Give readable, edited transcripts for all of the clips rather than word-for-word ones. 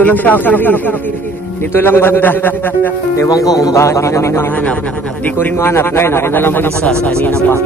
Dito lang siya actually. Dito lang banda. Ewan ko kung bakit di namin mahanap. Di ko rin mahanap. Ngayon ako na lang mag-isa sa kanina pa.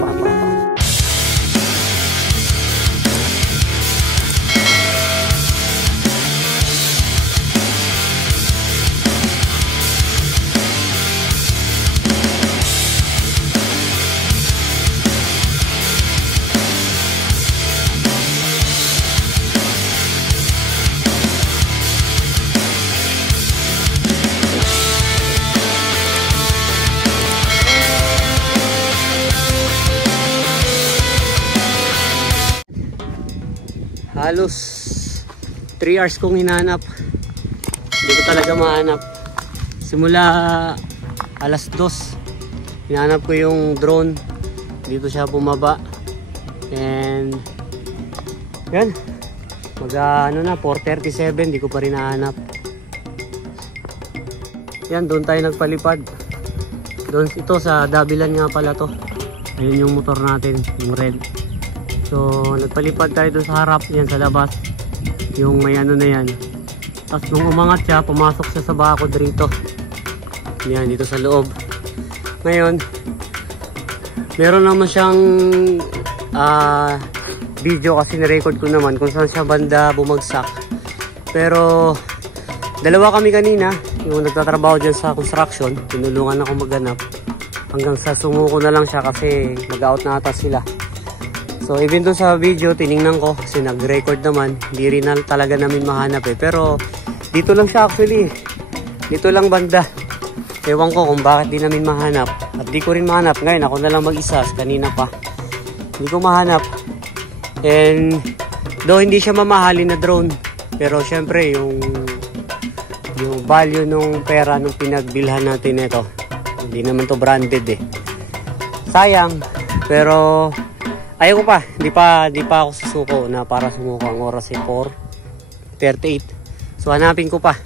Halos 3 hours kong hinahanap. Hindi ko talaga mahanap. Simula alas 2 hinahanap ko yung drone. Dito siya bumaba. And yan, ano na, 4:37, hindi ko pa rin nahanap. Yan, doon tayo nagpalipad. Doon ito sa Dabilan nga pala to. Ayun yung motor natin, yung red. So nagpalipad tayo doon sa harap, yan sa labas. Yung may ano na yan. Tapos nung umangat siya, pumasok siya sa bakod rito. Yan, dito sa loob. Ngayon, meron naman siyang video kasi na-record ko naman kung saan siya banda bumagsak. Pero dalawa kami kanina, yung nagtatrabaho dyan sa construction, tinulungan ako maghanap. Hanggang sa sumuko na lang siya kasi mag-out na ata sila. So even doon sa video, tiningnan ko kasi nag-record naman, hindi rin talaga namin mahanap eh. Pero dito lang siya actually, dito lang banda. Ewan ko kung bakit di namin mahanap. At di ko rin mahanap. Ngayon ako na lang mag-isa, kanina pa. Hindi ko mahanap. And though hindi siya mamahalin na drone, pero syempre yung value nung pera nung pinagbilhan natin ito, hindi naman to branded eh. Sayang, pero ayaw ko pa, di pa ako susuko na para sumuko. Ang oras ay 4:38. So hanapin ko pa.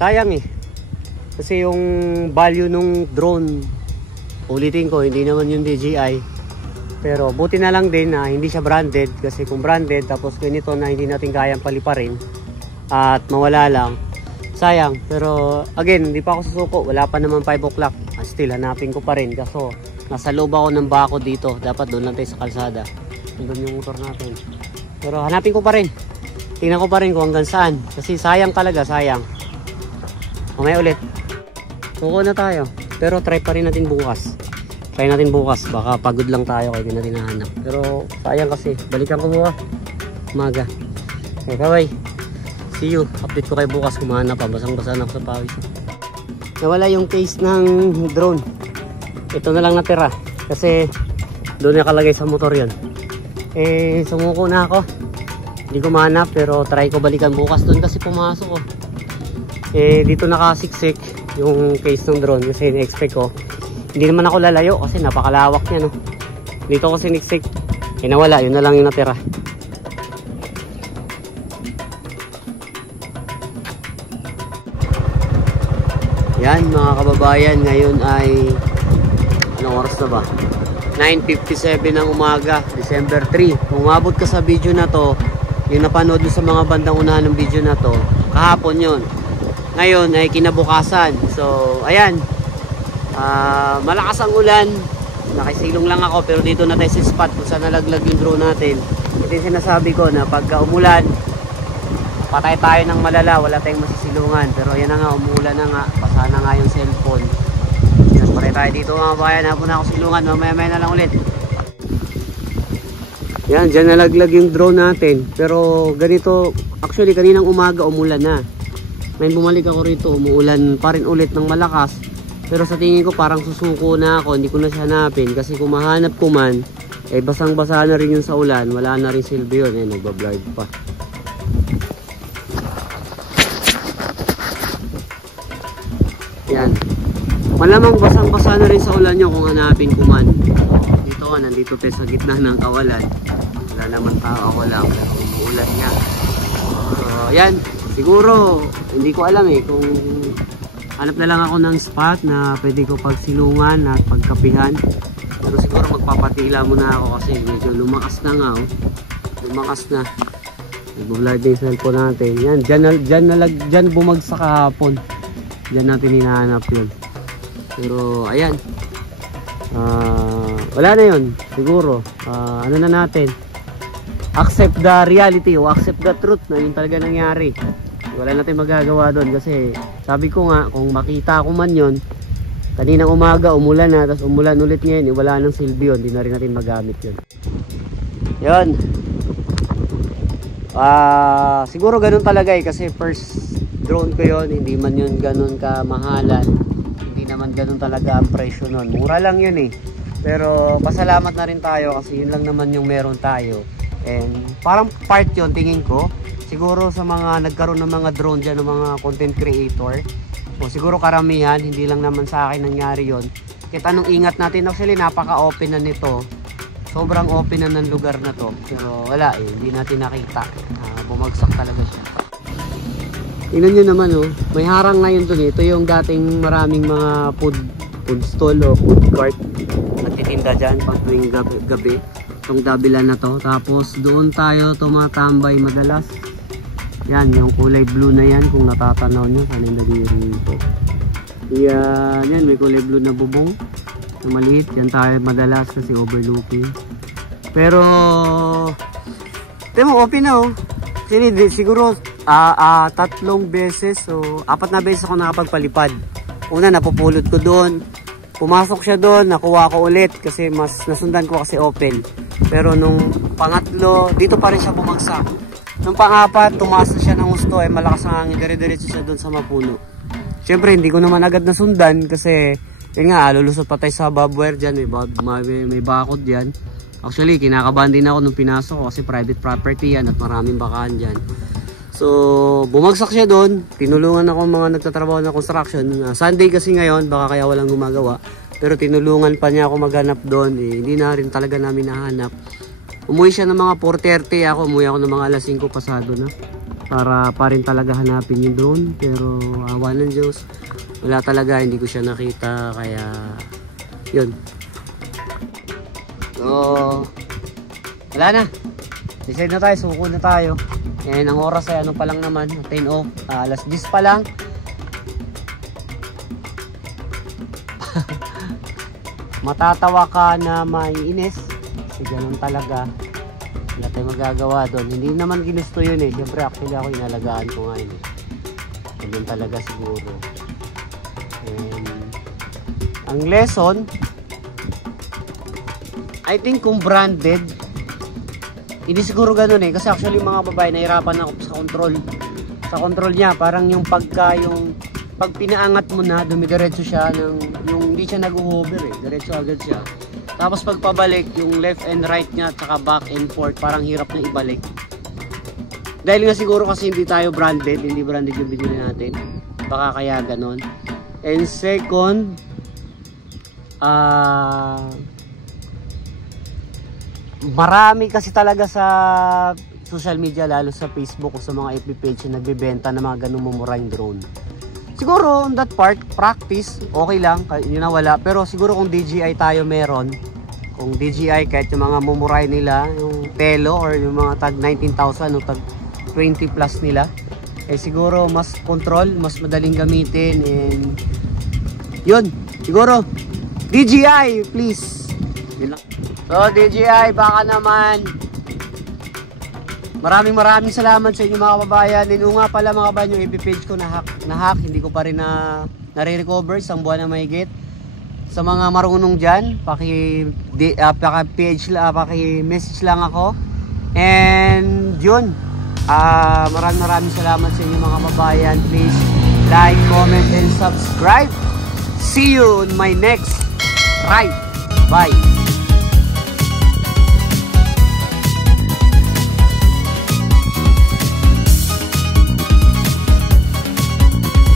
Sayang eh. Kasi yung value nung drone, ulitin ko, hindi naman yung DJI. Pero buti na lang din na hindi siya branded. Kasi kung branded, tapos ganito na hindi natin kayang paliparin at mawala lang, sayang. Pero again, hindi pa ako susuko. Wala pa naman 5 o'clock. Still, hanapin ko pa rin. Kaso nasa loob ako ng bako dito. Dapat doon lang tayo sa kalsada. Doon yung motor natin. Pero hanapin ko pa rin. Tingnan ko pa rin kung hanggang saan. Kasi sayang talaga, sayang. Mamaya ulit. Suko na tayo. Pero try pa rin natin bukas. Try natin bukas. Baka pagod lang tayo kaya di natin nahanap. Pero sayang kasi. Balikan ko bukas. Umaga. Okay, bye-bye. See you. Update ko kayo bukas kung mahanap pa. Basang-basa na ako sa pawis. Nawala yung case ng drone. Ito na lang natira kasi doon nakalagay sa motor yan. Eh sumuko na ako, hindi ko mahanap, pero try ko balikan bukas. Doon kasi pumasok ko. Eh dito nakasiksik yung case ng drone kasi na-expect ko hindi naman ako lalayo kasi napakalawak niya, no? Dito ko siniksik, eh nawala, yun na lang yung natira. Yan mga kababayan, ngayon ay anong oras na ba? 9:57 ng umaga, December 3. Kung umabot ka sa video na to, yung napanood sa mga bandang unahan ng video na to, kahapon yun. Ngayon ay kinabukasan. So, ayan. Malakas ang ulan. Nakisilong lang ako, pero dito na tayo sa spot kung saan nalaglag yung drone natin. Ito yung sinasabi ko na pagka umulan, patay tayo ng malala, wala tayong masisilungan. Pero yan na nga, umulan na nga, basa na nga yung cellphone. Patay tayo dito mga bayan, hapon na ako silungan, mamaya na lang ulit. Yan, dyan nalaglag yung drone natin. Pero ganito, actually kaninang umaga umulan na. May bumalik ako rito, umuulan pa rin ulit ng malakas. Pero sa tingin ko parang susuko na ako, hindi ko na siya hanapin. Kasi kung mahanap ko man, eh basang-basa na rin yun sa ulan, wala na rin silbi yun. Eh, nagbablard pa. Yan. Malamang basang-basa na rin sa ulan nyo kung hanapin ko man. Dito ka, nandito tayo sa gitna ng kawalan. Wala naman tao, ako lang. Pero umuulan niya. So, yan. Siguro, hindi ko alam eh kung hanap na lang ako ng spot na pwede ko pagsilungan at pagkapihan. Pero siguro magpapatila muna ako kasi medyo lumakas na nga. Oh. Lumakas na. Nag-blur din yung cellphone natin. Yan, dyan bumagsak kahapon. Dyan natin hinahanap yun. Pero, ayan. Wala na yun. Siguro. Ano na natin? Accept the reality o accept the truth na yun talaga nangyari. Wala natin magagawa doon kasi sabi ko nga, kung makita ko man yun, kaninang umaga umulan na, tapos umulan ulit ngayon, wala nang silbi yun. Hindi na rin natin magamit yun. Yun. Siguro ganun talaga kasi first drone ko yun, hindi man yun ganun kamahalan, hindi naman ganun talaga ang presyo nun, mura lang yun eh, pero pasalamat na rin tayo kasi yun lang naman yung meron tayo, and parang part yun tingin ko, siguro sa mga nagkaroon ng mga drone dyan, ng mga content creator, o siguro karamihan, hindi lang naman sa akin nangyari yun, kahit anong ingat natin, actually napaka open na nito. Sobrang open na ng lugar na to. Pero wala eh, hindi natin nakita. Bumagsak talaga siya. Tingnan nyo naman oh, may harang ngayon to. Ito yung dating maraming mga food stall o food cart. Nagtitinda dyan pag tuwing gabi. Itong dabilan na to. Tapos doon tayo tumatambay madalas. Yan, yung kulay blue na yan kung natatanaw nyo. Sana yung nalirito. Yan, may kulay blue na bubong. Na maliit, yan tayo madalas kasi overlooking. Pero temo open na oh. Siguro 3 beses o 4 na beses ako nakapagpalipad. Una napupulot ko doon. Pumasok siya doon, nakuha ko ulit kasi mas nasundan ko kasi open. Pero nung pangatlo, dito pa rin siya bumagsak. Nung pang-apat, tumaas na siya ng husto, malakas ang hangin, dire-diretso siya doon sa mapuno. Siyempre hindi ko naman agad nasundan kasi yun nga, lulusot pa tayo sa barbwire dyan, may bakod dyan. Actually, kinakabahan din ako nung pinasok ko kasi private property yan at maraming bakahan dyan. So, bumagsak siya doon. Tinulungan ako mga nagtatrabaho na construction. Sunday kasi ngayon, baka kaya walang gumagawa. Pero tinulungan pa niya ako maghanap doon. Hindi na rin talaga namin nahanap. Umuwi siya ng mga 4:30. Umuwi ako ng mga alas 5 pasado na. Para pa rin talaga hanapin yung drone. Pero awa ng Diyos. Wala talaga, hindi ko siya nakita, kaya yun. So, wala na. Decide na tayo, suko na tayo. And ang oras ay ano pa lang naman, 10 o, alas 10 pa lang. Matatawa ka na maiinis. Kasi ganun talaga. Wala tayong magagawa doon. Hindi naman ginusto yun eh. Siyempre actually ako inalagaan ko nga yun eh. Ganun talaga siguro. Ang lesson, I think kung branded, hindi siguro ganun eh. Kasi actually mga babae, nahirapan ako sa control. Sa control niya, parang yung pag pinaangat mo na, dumidiretso siya, yung hindi siya nag-hover eh. Diretso agad siya. Tapos pag pabalik, yung left and right niya, tsaka back and forth, parang hirap na ibalik. Dahil nga siguro kasi hindi tayo branded, hindi branded yung binili natin. Baka kaya ganun. And second, marami kasi talaga sa social media, lalo sa Facebook o sa mga FB page na nagbebenta ng mga ganung mumurahing drone. Siguro on that part, practice, okay lang, yun na wala. Pero siguro kung DJI tayo meron, kung DJI kahit yung mga mumurahin nila, yung Telo or yung mga tag 19,000 o tag 20 plus nila, eh siguro mas control, mas madaling gamitin, and yun, siguro DJI, please. So, DJI, baka naman. Maraming salamat sa inyo mga kababayan. And nga pala mga kababayan, yung FB page ko na-hack. Hindi ko pa rin nare-recover isang buwan na mahigit. Sa mga marunong dyan, paki-message lang ako. And yun, maraming salamat sa inyo mga kababayan. Please like, comment, and subscribe. See you on my next ride. Bye.